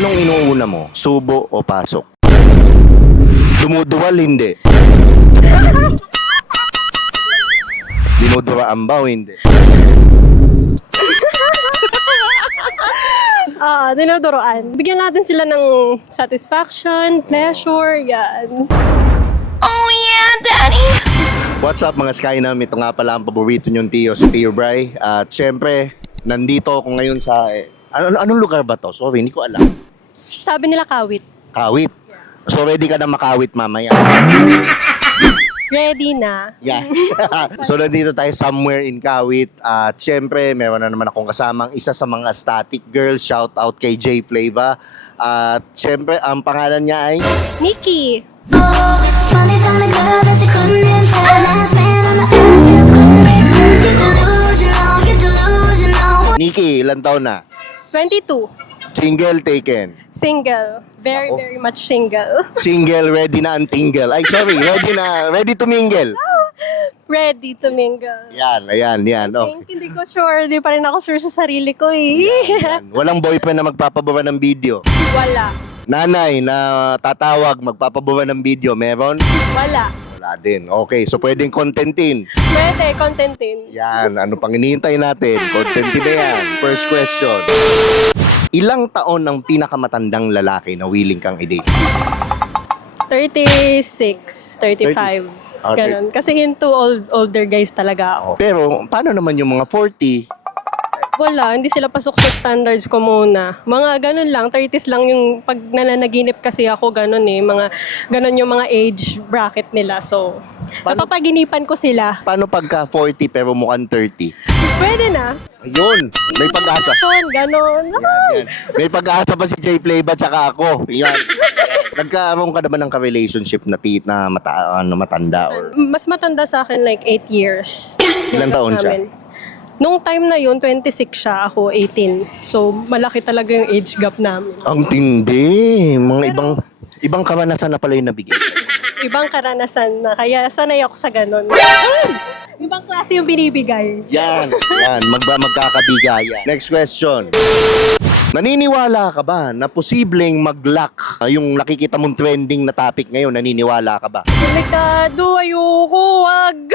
Anong inuuna mo? Subo o pasok? Dumuduwal, hindi. Dinuduraan ba o hindi? Dinuduroan. Bigyan natin sila ng satisfaction, pleasure, yan. Oh yeah, Daddy! What's up mga Skynam? Ito nga pala ang paborito niyong Tio, si Tio Bry. At syempre, nandito ako ngayon sa... anong lugar ba to? Sorry, hindi ko alam. Sabi nila kawit. Kawit. So ready ka na makawit mamaya. Ready na. Yeah. So nandito tayo somewhere in Kawit. At syempre, meron na naman akong kasamang isa sa mga static girls. Shout out kay J Flava. At syempre, ang pangalan niya ay... Nikki. Oh, finally found a girl that you couldn't impress. Last man on the earth still couldn't replace. Get delusional, get delusional. Nikki, ilang taon na? 22. Single, taken. Single. Very, very much single. Single, ready na ang tingle. Ay, sorry, ready to mingle. Ready to mingle. Yan. Oh. Hindi ko sure. Hindi pa rin ako sure sa sarili ko eh. Yan. Walang boyfriend na magpapababa ng video. Wala. Nanay na tatawag, magpapababa ng video, meron? Wala. Wala din. Okay, so pwedeng contentin. Pwede, contentin. Yan, ano pang hinihintay natin? Contentin na yan. First question. Ilang taon ang pinakamatandang lalaki na willing kang i-date? 36, 35. Okay. Ganun. Kasi into older guys talaga ako. Pero, paano naman yung mga 40? Wala, hindi sila pasok sa standards ko muna. Mga ganun lang, 30s lang yung pag nananaginip kasi ako, ganun eh. Ganun yung mga age bracket nila. So, napapaginipan ko sila. Paano pagka 40 pero mukhang 30? Pwede na. Ayun, may pag-asa. Ganun. Yan. May pag-asa pa si J Flava tsaka ako. Yan. Nagkaroon ka naman ng ka-relationship na matanda or Mas matanda sa akin like 8 years. ilang taon siya? Nung time na yun, 26 siya, ako 18. So, malaki talaga yung age gap namin. Ang tindi. Mga ibang karanasan na pala yung nabigay. Ibang karanasan na, kaya sanay ako sa ganun. Ibang klase yung binibigay. Yan. Magkakabigayan. Next question. Naniniwala ka ba na posibleng mag-lock yung nakikita mong trending na topic ngayon? Naniniwala ka ba? Delikado, ayoko, wag.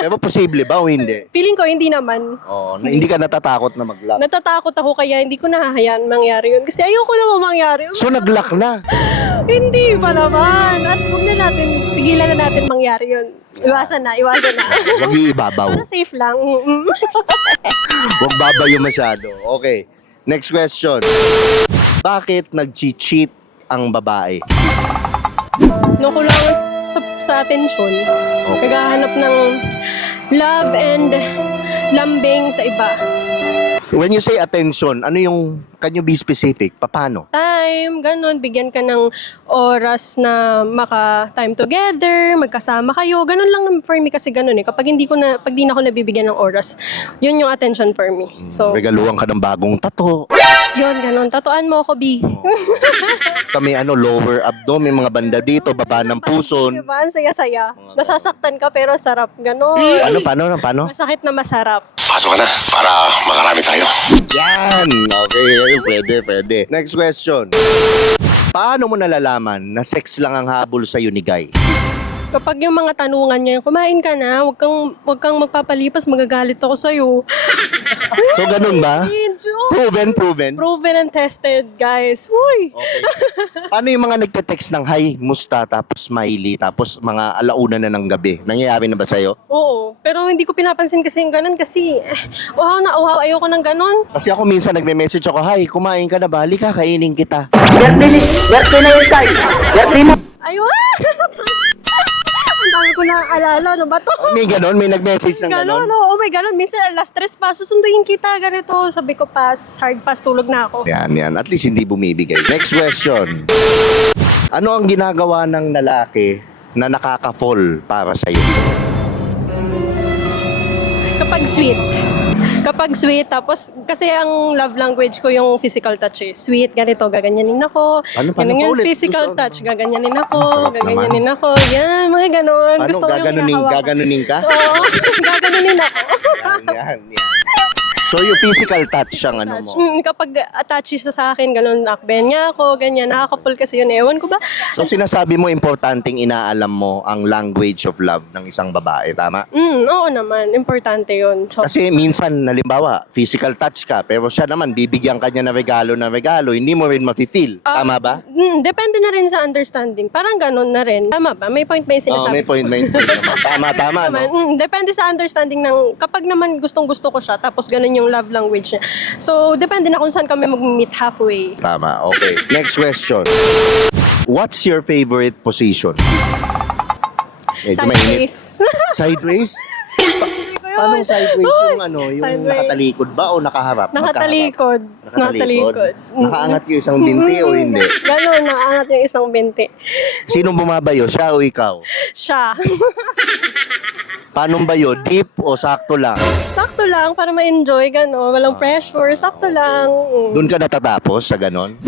Pero posible ba o hindi? Feeling ko, hindi naman. Oh, hindi ka natatakot na mag-lock. Natatakot ako kaya hindi ko nahahayaan mangyari yun. Kasi ayoko naman mangyari yun. So nag-lock na. Hindi pa naman. At huwag na natin, pigilan na natin mangyari yun. Iwasan na. Wag iibabaw. Para safe lang. Wag babayo masyado. Okay. Next question. Bakit nag-cheat ang babae? Nung kulangan sa atensyon, naghahanap ng love and lambing sa iba. When you say attention, ano yung, can you be specific? Paano? Time, ganun, bigyan ka ng oras na time together, magkasama kayo, ganun lang naman for me kasi ganun eh. Kapag pag di na ako nabibigyan ng oras, yun yung attention for me. So, Regaluhan ka ng bagong tato. yun, ganun. Tatuan mo ako, B. Sa may lower abdo, may mga banda dito, baba ng puson. Diba? Ang saya-saya. Nasasaktan ka pero sarap. Ganun. Paano? Masakit na masarap. Pasok ka na para makarami tayo. Yan! Okay, pwede. Next question. Paano mo nalalaman na sex lang ang habol sa'yo ni Guy? Kapag yung mga tanungan niya, kumain ka na, wag kang magpapalipas, magagalit ako sa'yo. So, ganun ba? Medyo. Proven? Proven and tested, guys. Uy! Okay. Paano yung mga nagte-text ng hi, musta, tapos smiley, tapos mga alauna na ng gabi? Nangyayari na ba sa'yo? Oo, pero hindi ko pinapansin kasi yung ganun kasi, uhaw, ayoko ng ganun. Kasi ako minsan nagme-message ako, hi, kumain ka na ba? Halika, kainin kita. Birthday na yun tayo. Birthday mo. Ayun! Ang dami ko naaalala, ano ba to? May ganon? May nag-message ng Ganon, ganon? oo, may ganon. Minsan, alas 3 pa, susunduin kita, ganito. Sabi ko, hard pass, tulog na ako. Yan. At least hindi bumibigay. Next question. Ano ang ginagawa ng lalaki na nakaka-fall para sa'yo? Kapag sweet, tapos, kasi ang love language ko yung physical touch eh. Sweet, ganito, gaganyanin ako. Paano Ganun yung paulit? physical Gusto- touch, gaganyanin ako, Sarap gaganyanin ako. Yan, mga ganon. Paano Gusto ko yung hinahawakan. gaganunin ka? Oo, gaganunin ako. Yan. So So yung physical touch ang ano mo. Kapag attach siya sa akin, ganun, akben niya ako, ganyan. Nakakapul kasi yun. Ewan ko ba? So sinasabi mo importanteng inaalam mo ang language of love ng isang babae, tama? Oo naman. Importante yun. So, Kasi minsan, halimbawa, physical touch ka, pero siya naman, bibigyan ka niya ng regalo, hindi mo rin mafe-feel. Tama ba? Depende na rin sa understanding. Parang ganun na rin. Tama ba? May point ba yung Oo, sinasabi? may point naman. Tama, no? Depende sa understanding ng, kapag naman gustong-gusto ko siya, tapos ganun yung love language niya. So, depende na kung saan kami mag-meet halfway. Tama, okay. Next question. What's your favorite position? Medyo mainit. Sideways. Sideways? Paano sideways yung ano? Yung Sideways. nakatalikod ba o nakaharap? Nakatalikod. Nakatalikod. Nakaangat yung isang binti o hindi? Ganun, nakaangat yung isang binti. Sino bumabayo? Siya o ikaw? Siya. Paano bayo? Deep o sakto lang? Sakto lang para ma-enjoy, gano'n. Walang pressure. Sakto lang. Doon ka natatapos sa ganon?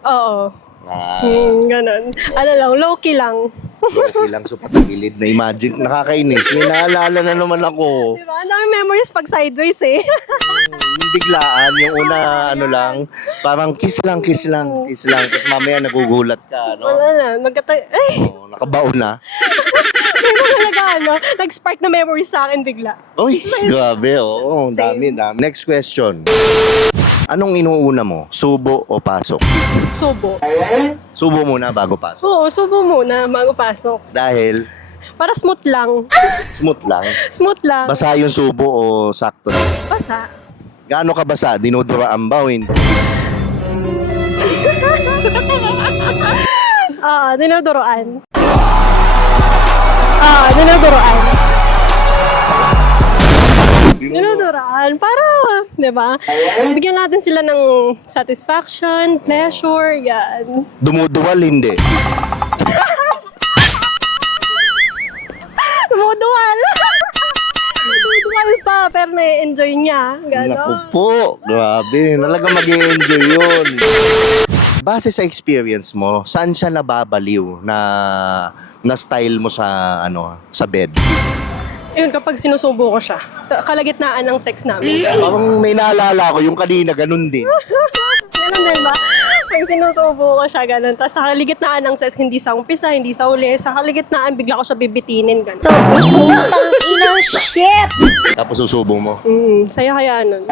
Oo. Ah, Ganon. Ano lang, low-key lang. okay lang. So patagilid na imagine. Nakakainis. May naalala na naman ako. Diba? Ang dami memories pag sideways eh. Yung biglaan, yung una, ano lang, parang kiss lang. Tapos mamaya nagugulat ka, no? Wala na. Ay! Oh, nakabaon na. May mga nag-spark na memories sa akin bigla. Uy, grabe, oh. Dami. Next question. Anong inuuna mo? Subo o pasok? Subo. Subo muna bago pasok. Oo, subo muna bago pasok. Dahil Para smooth lang. smooth lang. Smooth lang. Basa yung subo o sakto lang? Basa. Gaano ka basa? Dinuduraan ba o hindi? Dinuduroan. Dinuduroan. Dinuduroan. Para, di ba? Bigyan natin sila ng satisfaction, pleasure, yan. Dumuduwal, hindi. Tumuduwal. Tumuduwal pa, pero na-enjoy niya. Naku Gano'n. po, grabe. Talaga mag-enjoy yun. Base sa experience mo, saan siya nababaliw na style mo sa sa bed? Yun, kapag sinusubo ko siya, sa kalagitnaan ng sex namin. Parang may naalala ko yung kanina, ganun din. Ganun din ba? Pag sinusubo ko siya, ganun. Tapos sa kaligitnaan ng sex, hindi sa umpisa, hindi sa uli. Sa kaligitnaan, bigla ko siya bibitinin, ganun. Tapos susubo mo. Saya kaya nun.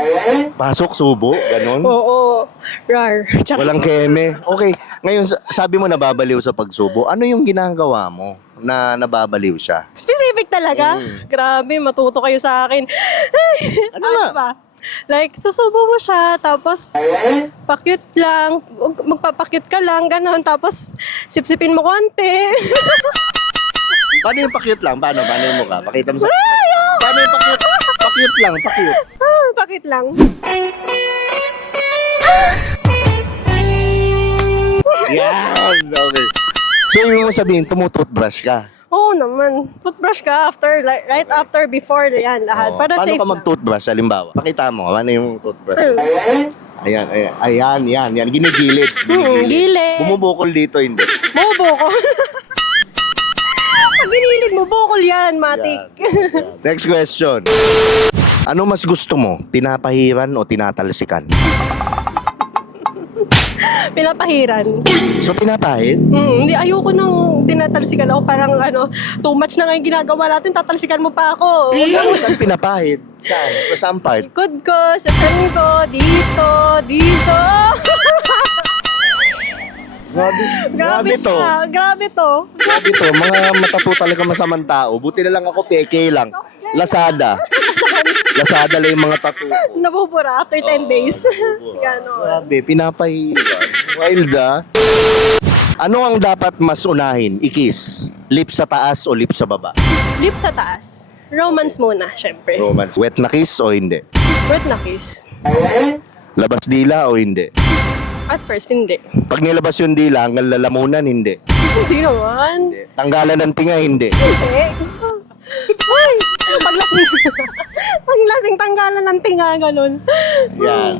Pasok, subo, ganun. Oo, rar. Tsaka, Walang keme. Okay, ngayon sabi mo nababaliw sa pagsubo. Ano yung ginagawa mo na nababaliw siya? specific talaga. Grabe, matuto kayo sa akin. Ay, Ano nga? ba? Like, susubo mo siya, tapos pakyut lang, magpapakyut ka lang, gano'n, tapos sipsipin mo konti. Paano yung pakyut lang? Paano yung mukha? Pakita mo sa... Paano yung pakyut? Pakyut lang, pakyut. Pakyut lang. Yan! Okay. So, yung mo sabihin, tumutoothbrush ka. Oo naman. Toothbrush ka after, like, right after, before, yan, lahat. Para Paano safe ka mag-toothbrush, halimbawa? Pakita mo, ano yung toothbrush? lang. Ayan. Ginigilid. Gilid. Bumubukol dito, hindi. Bobo ko. Pag ginilid mo, bukol yan, matik. Yan. Next question. Ano mas gusto mo? Pinapahiran o tinatalsikan? Pinapahiran. So, pinapahid? Hindi, ayoko nang tinatalsikan ako. Parang too much na nga yung ginagawa natin, tatalsikan mo pa ako. Saan pinapahid? Saan? Sa saan part? Likod ko, sa tiyan ko, dito. Grabe to. Grabe to. Grabe to. Mga matatu talaga masamang tao. Buti na lang ako, peke lang. Lazada lang yung mga tattoo ko. Nabubura after 10 days. Ganon. Grabe, pinapahiran. Wild ah. Ano ang dapat mas unahin? I-kiss? Lips sa taas o lips sa baba? Lips sa taas. Romance muna, syempre. Romance. Wet na kiss o hindi? Wet na kiss. Labas dila o hindi? At first, hindi. Pag nilabas yung dila, hanggang lalamunan, hindi. Hindi naman. Tanggalan ng tinga, hindi. Hindi. Ay, paglasing tanggalan ng tinga, ganun.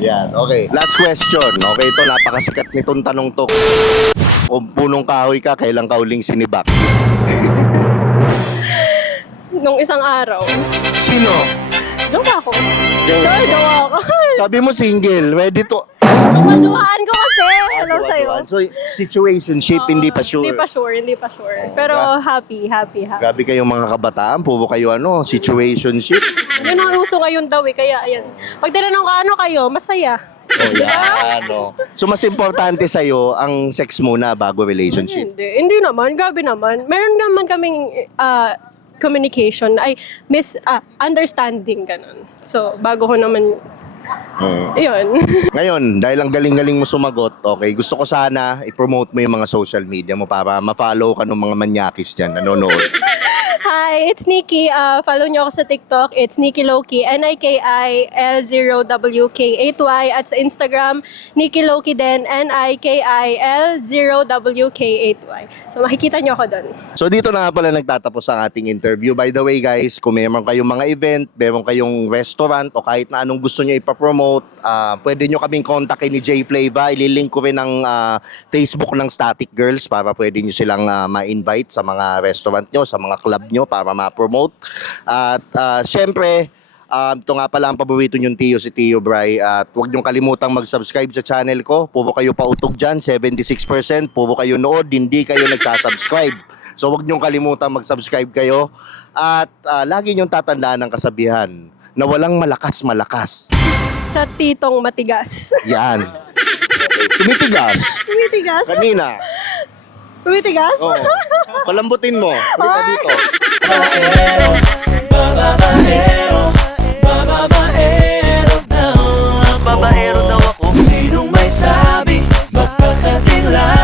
Yan. Okay. Last question. Okay, ito napakasikat nitong tanong to. Kung punong kahoy ka, kailang ka huling sinibak? Nung isang araw, Sino? joke ako. Jowa ako. Sabi mo single, ready to... Dumaan ko kasi. Hello sa'yo. So, situationship, hindi pa sure. Hindi pa sure. Pero happy. Grabe kayong mga kabataan, puro kayo situationship. Yun ang uso ngayon daw eh, kaya ayan. Pag tinanong ka ano kayo, masaya. Oh, yan, So, mas importante sa'yo ang sex muna bago relationship. Hindi naman, grabe naman. Meron naman kaming communication, understanding, ganun. So, bago ko naman, yun. Ngayon, dahil ang galing-galing mo sumagot, okay, gusto ko sana i-promote mo yung mga social media mo para ma-follow ka ng mga manyakis dyan, nanonood. Hi, it's Nikki. Follow niyo ako sa TikTok. It's Nikki Loki. NIKIL0WK8Y. At sa Instagram, Nikki Loki din. NIKIL0WK8Y. So makikita niyo ako doon. So dito na nga pala nagtatapos ang ating interview. By the way guys, kung meron kayong mga event, meron kayong restaurant o kahit na anong gusto nyo ipapromote, pwede nyo kaming kontakin ni J Flava. Ililink ko rin ang Facebook ng Static Girls para pwede nyo silang ma-invite sa mga restaurant nyo, sa mga club nyo para ma-promote. At syempre, ito nga pala ang paborito nyong Tio, si Tio Bray. At huwag nyong kalimutang mag-subscribe sa channel ko. Puro kayo pautog dyan, 76%. Puro kayo nood, hindi kayo nagsasubscribe. So huwag nyong kalimutang mag-subscribe kayo. At lagi nyong tatandaan ang kasabihan na walang malakas-malakas. Sa titong matigas. Yan. Tumitigas. Tumitigas? Kanina. Tumitigas? Oo. Palambutin mo. Halika dito. Babaero daw ako. Sinong may sabi magkakating lang